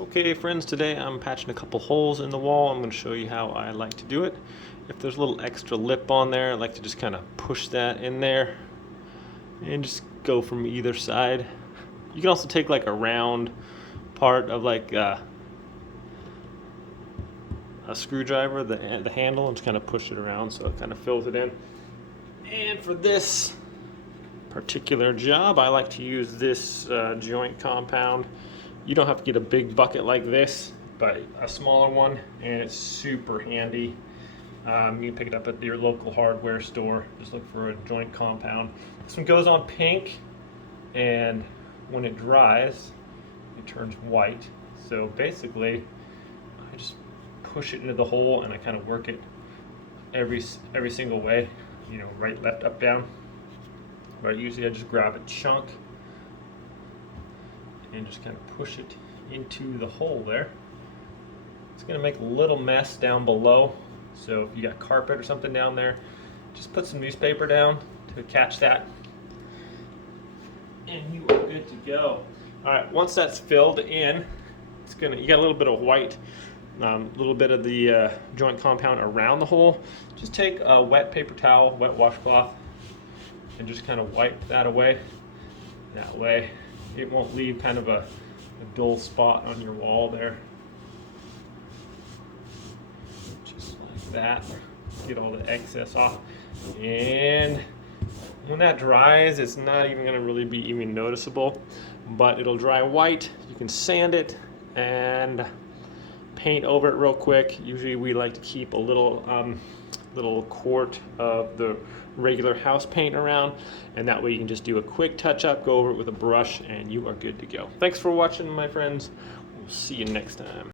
Okay friends, today I'm patching a couple holes in the wall. I'm going to show you how I like to do it. If there's a little extra lip on there, I like to just kind of push that in there and just go from either side. You can also take like a round part of like a screwdriver, the handle, and just kind of push it around so it kind of fills it in. And for this particular job, I like to use this joint compound. You don't have to get a big bucket like this, but a smaller one, and it's super handy. You can pick it up at your local hardware store. Just look for a joint compound. This one goes on pink, and when it dries, it turns white. So basically, I just push it into the hole, and I kind of work it every single way. You know, right, left, up, down. But usually I just grab a chunk and just kind of push it into the hole there. It's going to make a little mess down below, so if you got carpet or something down there, just put some newspaper down to catch that, and you are good to go. Alright, once that's filled in, you got a little bit of white, a little bit of the joint compound around the hole. Just take a wet paper towel, wet washcloth, and just kind of wipe that away. That way it won't leave kind of a dull spot on your wall there. Just like that. Get all the excess off. And when that dries, it's not even going to really be even noticeable, but it'll dry white. You can sand it and paint over it real quick. Usually we like to keep a little quart of the regular house paint around, and that way you can just do a quick touch up, go over it with a brush, and you are good to go. Thanks for watching, my friends. We'll see you next time.